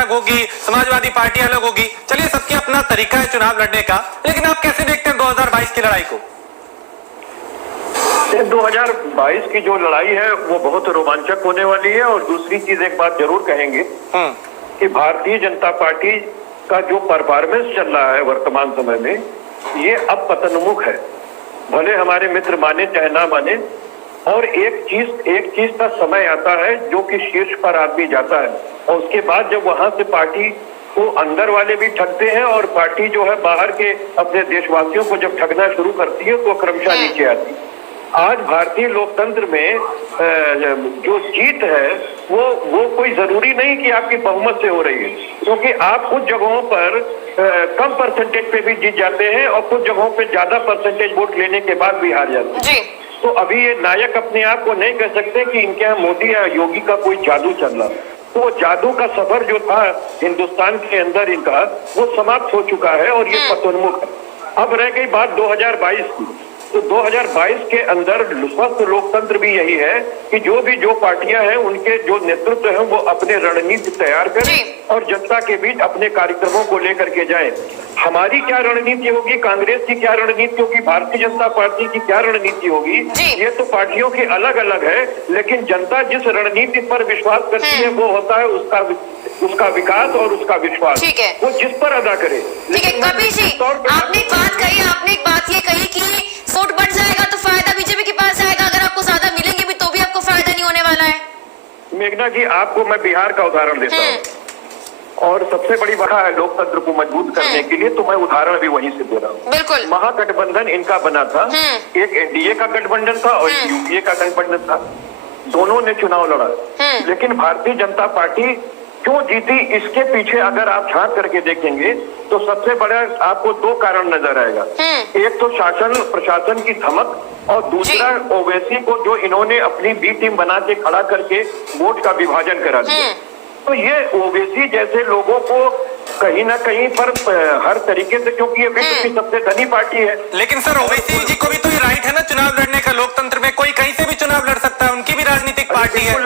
अलग होगी, समाजवादी पार्टी अलग होगी, चलिए सबकी अपना तरीका है चुनाव लड़ने का, लेकिन आप कैसे देखते हैं 2022 की लड़ाई को? 2022 की जो लड़ाई है वो बहुत रोमांचक होने वाली है। और दूसरी चीज एक बात जरूर कहेंगे कि भारतीय जनता पार्टी का जो परफॉर्मेंस चल रहा है वर्तमान समय में, ये अब पतनोन्मुख है। भले हमारे मित्र माने चाहे ना माने, और एक चीज का समय आता है जो कि शीर्ष पर आदमी जाता है, और उसके बाद जब वहां से पार्टी को अंदर वाले भी ठगते हैं और पार्टी जो है बाहर के अपने देशवासियों को जब ठगना शुरू करती है तो क्रमशः नीचे आती है। आज भारतीय लोकतंत्र में जो जीत है वो कोई जरूरी नहीं कि आपकी बहुमत से हो रही है, क्योंकि आप कुछ जगहों पर कम परसेंटेज पे भी जीत जाते हैं और कुछ जगहों पे ज्यादा परसेंटेज वोट लेने के बाद भी हार जाते हैं। तो अभी ये नायक अपने आप को नहीं कह सकते कि इनके यहाँ मोदी या योगी का कोई जादू चल रहा। तो वो जादू का सफर जो था हिंदुस्तान के अंदर इनका, वो समाप्त हो चुका है और ये पतोन्मुख है। अब रह गई बात 2022 की। तो 2022 के अंदर स्वस्थ लोकतंत्र भी यही है कि जो पार्टियां हैं उनके जो नेतृत्व है वो अपने रणनीति तैयार करें और जनता के बीच अपने कार्यक्रमों को लेकर के जाएं। हमारी क्या रणनीति होगी, कांग्रेस की क्या रणनीति होगी, भारतीय जनता पार्टी की क्या रणनीति होगी, ये तो पार्टियों की अलग अलग है। लेकिन जनता जिस रणनीति पर विश्वास करती है वो होता है उसका विकास और उसका विश्वास, वो जिस पर अदा करे। ठीक है कपिल जी, आपने एक बात ये कही कि वोट बढ़ जाएगा तो फायदा बीजेपी के पास जाएगा, अगर आपको ज्यादा मिलेंगे भी तो भी आपको फायदा नहीं होने वाला है। मेघना जी, आपको मैं बिहार का उदाहरण देता हूँ, और सबसे बड़ी बात है लोकतंत्र को मजबूत करने के लिए, तो मैं उदाहरण भी वहीं से दे रहा हूँ। बिल्कुल। महागठबंधन इनका बना था, एक एनडीए का गठबंधन था और एक यूपीए का गठबंधन था। दोनों ने चुनाव लड़ा, लेकिन भारतीय जनता पार्टी क्यों जीती, इसके पीछे अगर आप झांक करके देखेंगे तो सबसे बड़ा आपको दो कारण नजर आएगा। एक तो शासन प्रशासन की धमक, और दूसरा ओवैसी को जो इन्होंने अपनी बी टीम बना के खड़ा करके वोट का विभाजन करा दिया। तो ये ओवैसी जैसे लोगों को कहीं ना कहीं पर हर तरीके से, क्योंकि ये विश्व की सबसे धनी पार्टी है। लेकिन सर ओवैसी जी को भी तो ये राइट है ना चुनाव लड़ने का, लोकतंत्र में कोई कहीं से भी चुनाव लड़ सकता है, उनकी भी राजनीतिक पार्टी है।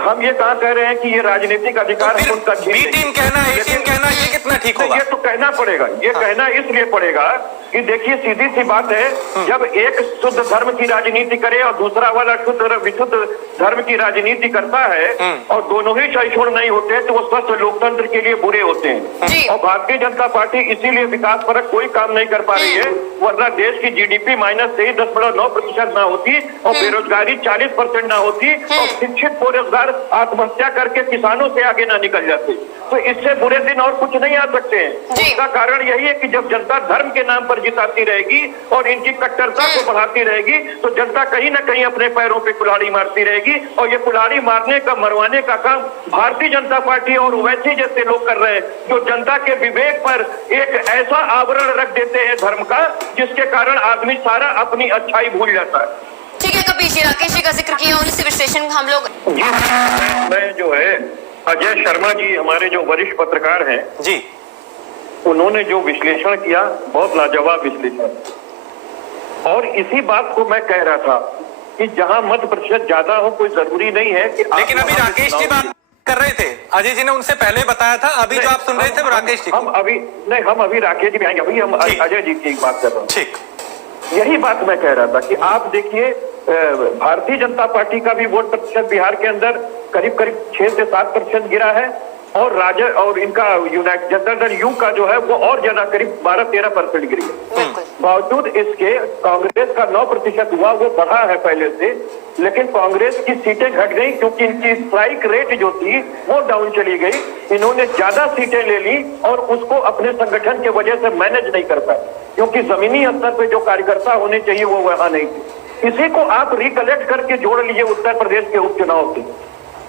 हम ये कहाँ कह रहे हैं कि ये राजनीतिक अधिकार तो उनका बी टीम कहना, ए टीम कहना, ये कितना ठीक होगा? ये तो कहना पड़ेगा, ये कहना इसलिए पड़ेगा कि देखिए सीधी सी बात है, जब एक शुद्ध धर्म की राजनीति करे और दूसरा वाला विशुद्ध धर्म की राजनीति करता है और दोनों ही सहिष्णु नहीं होते तो वो स्वस्थ लोकतंत्र के लिए बुरे होते हैं। और भारतीय जनता पार्टी इसीलिए विकास परक कोई काम नहीं कर पा रही है, वरना देश की जीडीपी -23.9% ना होती और बेरोजगारी 40% ना होती और शिक्षित बेरोजगार आत्महत्या करके किसानों से आगे ना निकल जाते। तो इससे बुरे दिन और कुछ नहीं आ सकते हैं। इसका कारण यही है कि जब जनता धर्म के नाम पर जिताती रहेगी और इनकी कट्टरता को बढ़ाती रहेगी तो जनता कहीं ना कहीं अपने पैरों पे कुल्हाड़ी मारती रहेगी, और ये कुल्हाड़ी मारने का मरवाने का काम भारतीय जनता पार्टी और ओवैसी जैसे लोग कर रहे हैं, जो जनता के विवेक पर एक ऐसा आवरण रख देते हैं धर्म का, जिसके कारण आदमी सारा अपनी अच्छाई भूल जाता है। ठीक है कपिल जी, राकेश जी का जिक्र किया, उन्हीं विश्लेषण हम लोग मैं जो है अजय शर्मा जी हमारे जो वरिष्ठ पत्रकार हैं जी, उन्होंने जो विश्लेषण किया बहुत लाजवाब विश्लेषण, और इसी बात को मैं कह रहा था कि जहां मत प्रतिशत ज्यादा हो कोई जरूरी नहीं है कि, लेकिन अभी राकेश जी बात कर रहे थे, अजय जी ने उनसे पहले बताया था, अभी जो आप सुन रहे थे वो राकेश जी। हम अभी राकेश जी भी आएंगे, अभी हम अजय जी की बात कर रहे हैं। ठीक, यही बात मैं कह रहा था कि आप देखिए भारतीय जनता पार्टी का भी वोट प्रतिशत बिहार के अंदर करीब 6 से 7% गिरा है, और इनका यूनाइटेड जनता दल यू का जो है वो और ज्यादा करीब 12-13% गिरी है। बावजूद इसके कांग्रेस का 9% हुआ, वो बढ़ा है पहले से, लेकिन कांग्रेस की सीटें घट गई क्योंकि इनकी स्ट्राइक रेट जो थी वो डाउन चली गई। इन्होंने ज्यादा सीटें ले ली और उसको अपने संगठन के वजह से मैनेज नहीं कर पाए, क्योंकि जमीनी स्तर पे जो कार्यकर्ता होने चाहिए वो वहां नहीं थे। इसी को आप रिकलेक्ट करके जोड़ लीजिए उत्तर प्रदेश के उपचुनाव से,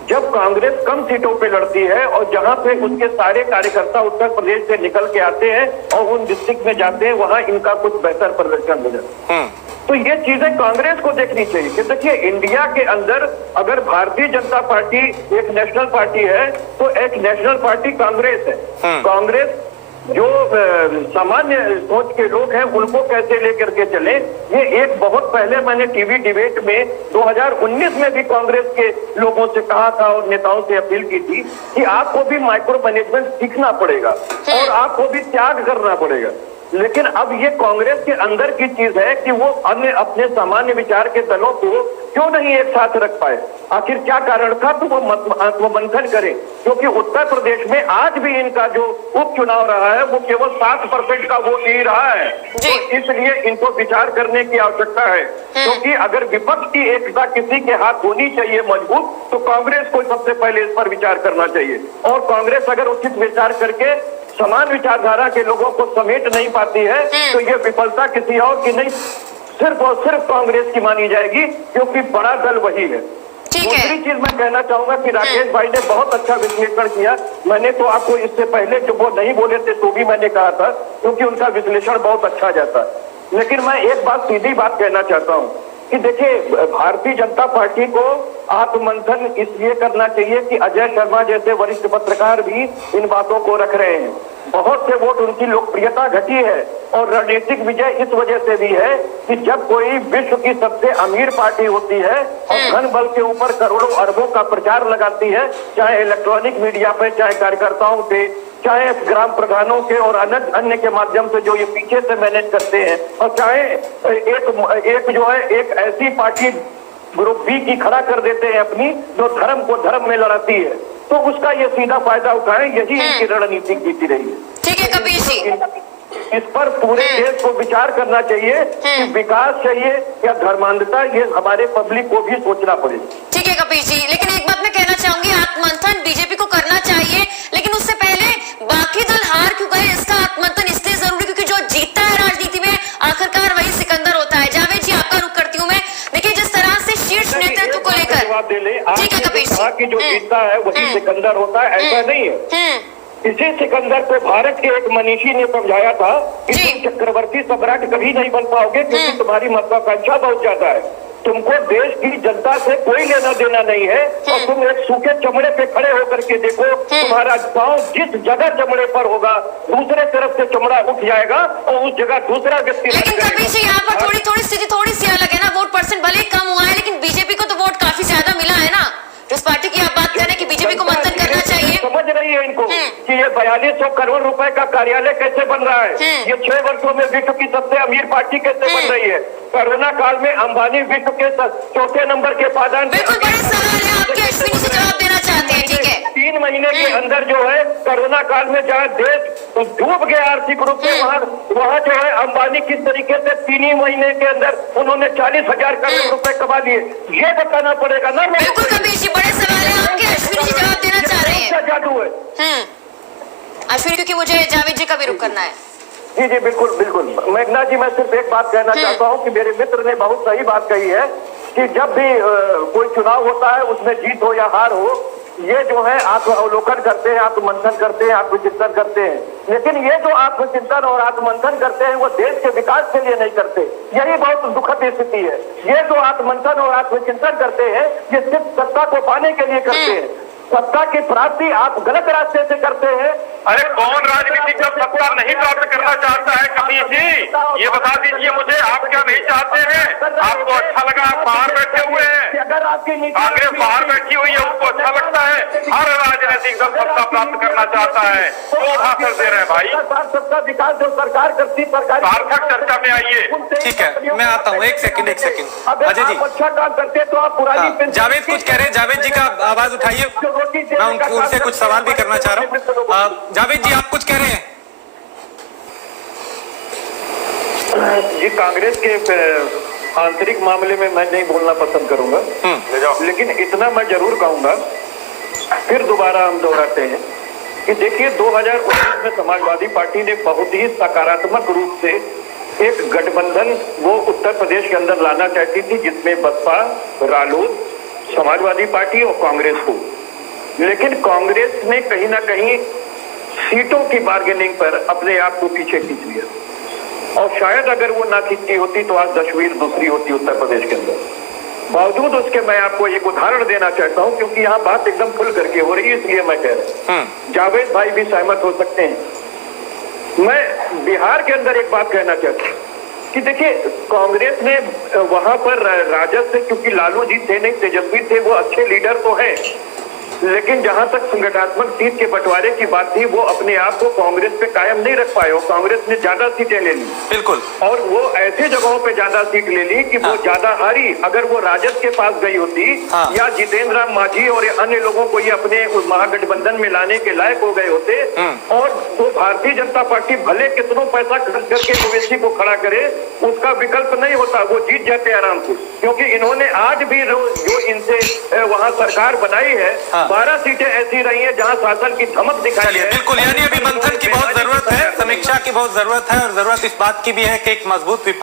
जब कांग्रेस कम सीटों पे लड़ती है और जहां पे उसके सारे कार्यकर्ता उत्तर प्रदेश से निकल के आते हैं और उन डिस्ट्रिक्ट में जाते हैं, वहां इनका कुछ बेहतर प्रदर्शन हो जाता है। तो ये चीजें कांग्रेस को देखनी चाहिए कि देखिए इंडिया के अंदर अगर भारतीय जनता पार्टी एक नेशनल पार्टी है तो एक नेशनल पार्टी कांग्रेस है। कांग्रेस जो सामान्य सोच के लोग हैं उनको कैसे लेकर के चले। ये एक बहुत पहले मैंने टीवी डिबेट में 2019 में भी कांग्रेस के लोगों से कहा था और नेताओं से अपील की थी कि आपको भी माइक्रो मैनेजमेंट सीखना पड़ेगा और आपको भी त्याग करना पड़ेगा। लेकिन अब ये कांग्रेस के अंदर की चीज है कि वो अन्य अपने सामान्य विचार के दलों को क्यों नहीं एक साथ रख पाए। आखिर क्या कारण था, तो वो आत्ममंथन करें, क्योंकि उत्तर प्रदेश में आज भी इनका जो उपचुनाव रहा है वो केवल 7% का वोट ही रहा है। तो इसलिए इनको विचार करने की आवश्यकता है, क्योंकि अगर विपक्ष की एकता किसी के हाथ होनी चाहिए मजबूत, तो कांग्रेस को सबसे पहले इस पर विचार करना चाहिए। और कांग्रेस अगर उचित विचार करके समान विचारधारा के लोगों को समेट नहीं पाती है तो ये विफलता किसी और की नहीं, सिर्फ और सिर्फ कांग्रेस की मानी जाएगी, क्योंकि बड़ा दल वही है। दूसरी चीज मैं कहना चाहूंगा कि राकेश भाई ने बहुत अच्छा विश्लेषण किया। मैंने तो आपको इससे पहले जब वो नहीं बोले थे तो भी मैंने कहा था, क्योंकि उनका विश्लेषण बहुत अच्छा जाता है। लेकिन मैं एक बात, सीधी बात कहना चाहता हूँ कि देखिए, भारतीय जनता पार्टी को आत्ममंथन इसलिए करना चाहिए कि अजय शर्मा जैसे वरिष्ठ पत्रकार भी इन बातों को रख रहे हैं। बहुत से वोट उनकी लोकप्रियता घटी है और रणनीतिक विजय इस वजह से भी है कि जब कोई विश्व की सबसे अमीर पार्टी होती है और धन बल के ऊपर करोड़ों अरबों का प्रचार लगाती है, चाहे इलेक्ट्रॉनिक मीडिया पे, चाहे कार्यकर्ताओं पे, चाहे ग्राम प्रधानों के और अन्य के माध्यम से जो ये पीछे से मैनेज करते हैं, और चाहे एक जो है एक ऐसी पार्टी ग्रुप बी की खड़ा कर देते हैं अपनी, जो धर्म को धर्म में लड़ाती है, तो उसका ये सीधा फायदा उठाएं। यही इनकी रणनीति जीती रही है। ठीक है कबीर जी, इस पर पूरे देश को विचार करना चाहिए कि विकास चाहिए या धर्मांधता, ये हमारे पब्लिक को भी सोचना पड़ेगा। ठीक है कबीर जी, लेकिन एक बात मैं कहना चाहूंगी, आत्ममंथन बीजेपी को करना चाहिए, लेकिन उससे पहले बाकी दल हार क्यों गए इसका आत्ममंथन इसलिए जरूरी, क्योंकि जो जीतता है राजनीति में आखिरकार वही सिकंदर होता है। जावेद जी, आपका रुख करती हूँ मैं। देखिए, जिस तरह से शीर्ष नेतृत्व को लेकर जवाब दे ले, ठीक है कबीर जी, कि जो जीतता है वही सिकंदर होता है, ऐसा नहीं है। इसी सिकंदर को भारत के एक मनीषी ने समझाया था कि तुम चक्रवर्ती सम्राट कभी नहीं बन पाओगे, क्योंकि तुम्हारी महत्वाकांक्षा बहुत ज्यादा है। तुमको देश की जनता से कोई लेना देना नहीं है, और तुम एक सूखे चमड़े पे खड़े होकर के देखो, तुम्हारा पांव जिस जगह चमड़े पर होगा दूसरे तरफ से चमड़ा उठ जाएगा और उस जगह दूसरा व्यक्ति। लेकिन कबीर जी, यहाँ पर थोड़ी स्थिति थोड़ी सी अलग है ना। वोट परसेंट भले कम हुआ है, लेकिन बीजेपी को तो वोट काफी ज्यादा मिला है ना। जिस पार्टी की आप बात कर रहे हैं कि बीजेपी को मंथन करना चाहिए, समझ रही है इनको कि ये 4200 करोड़ रुपए का कार्यालय कैसे बन रहा है, ये 6 वर्षों में विश्व की सबसे अमीर पार्टी कैसे बन रही है। कोरोना काल में अंबानी विश्व के 4थे नंबर के पादान। बिल्कुल, बड़े सवाल है आपके, अश्विनी से जवाब देना चाहते हैं। ठीक है, 3 महीने के अंदर जो है कोरोना काल में जहाँ देश डूब गया आर्थिक रूप से, वहाँ जो है अंबानी किस तरीके से 3 ही महीने के अंदर उन्होंने 40,000 करोड़ रुपए कमा लिए, ये बताना पड़ेगा ना। बिल्कुल कबीर जी, बड़े सवाल है आपके, अश्विनी जी जवाब देना चाह रहे हैं। जादू है अश्विनी, क्योंकि मुझे जावेद जी का भी रुख करना है। जी जी बिल्कुल बिल्कुल। मेघना जी, मैं सिर्फ एक बात कहना चाहता हूँ कि मेरे मित्र ने बहुत सही बात कही है कि जब भी कोई चुनाव होता है उसमें जीत हो या हार हो, ये जो है आत्म अवलोकन करते हैं, आत्ममंथन करते हैं, आत्मचिंतन करते हैं। लेकिन ये जो आत्मचिंतन और आत्ममंथन करते हैं वो देश के विकास के लिए नहीं करते। यही बहुत दुखद स्थिति है। ये जो आत्ममंथन और आत्मचिंतन करते हैं ये सिर्फ सत्ता को पाने के लिए करते हैं। सत्ता की प्राप्ति आप गलत रास्ते से करते हैं। अरे कौन राजनीति जब सत्ता नहीं प्राप्त करना चाहता है कबीर जी, ये बता दीजिए मुझे, आप क्या नहीं चाहते हैं? आपको अच्छा लगा आप बाहर बैठे हुए हैं, अगर आपकी कांग्रेस बाहर बैठी हुई है, उनको अच्छा लगता है। हर राजनीतिक दल सत्ता प्राप्त करना चाहता है, तो भाषण दे रहे हैं भाई। सबका विकास जो सरकार करती, सरकार सार्थक चर्चा में आइए। ठीक है, मैं आता हूँ, एक सेकंड। अजय जी, अच्छा काम करते तो आप पुरानी जावेद कुछ कह रहे हैं, जावेद जी का आवाज उठाइए, मैं उनसे कुछ सवाल भी करना चाह रहा हूँ। जावेद जी, आप कुछ कह रहे हैं? जी, कांग्रेस के आंतरिक मामले में मैं नहीं बोलना पसंद करूंगा, लेकिन इतना मैं जरूर कहूंगा, फिर दोबारा हम दोहराते हैं कि देखिए 2019 में समाजवादी पार्टी ने बहुत ही सकारात्मक रूप से एक गठबंधन वो उत्तर प्रदेश के अंदर लाना चाहती थी, जिसमें बसपा, रालोद, समाजवादी पार्टी और कांग्रेस को। लेकिन कांग्रेस ने कहीं ना कहीं सीटों की बार्गेनिंग पर अपने आप को पीछे खींच लिया, और शायद अगर वो ना खींची होती तो आज तस्वीर दूसरी होती उत्तर प्रदेश के अंदर। बावजूद उसके मैं आपको एक उदाहरण देना चाहता हूं, क्योंकि यहाँ बात एकदम खुल करके हो रही है, इसलिए मैं कह रहा हूँ, जावेद भाई भी सहमत हो सकते हैं मैं बिहार के अंदर एक बात कहना चाहता हूँ कि देखिए, कांग्रेस ने वहां पर राजद से, क्योंकि लालू जी थे नहीं, तेजस्वी थे, वो अच्छे लीडर तो हैं, लेकिन जहां तक संगठनात्मक सीट के बंटवारे की बात थी, वो अपने आप को कांग्रेस पे कायम नहीं रख पाए और कांग्रेस ने ज्यादा सीटें ले ली। बिल्कुल। और वो ऐसे जगहों पे ज्यादा सीट ले ली कि वो ज्यादा हारी। अगर वो राजद के पास गई होती या जितेंद्र राम मांझी और अन्य लोगों को ये अपने उस महागठबंधन में लाने के लायक हो गए होते, और तो भारतीय जनता पार्टी भले कितनों पैसा खर्च करके ओवैसी को खड़ा करे, उसका विकल्प नहीं होता, वो जीत जाते आराम से। क्योंकि इन्होंने आज भी जो इनसे वहां सरकार बनाई है, 12 सीटें ऐसी रही हैं जहां शासन की धमक दिखाई है। बिल्कुल, यानी अभी मंथन की बहुत जरूरत है, समीक्षा की बहुत जरूरत है, और जरूरत इस बात की भी है कि एक मजबूत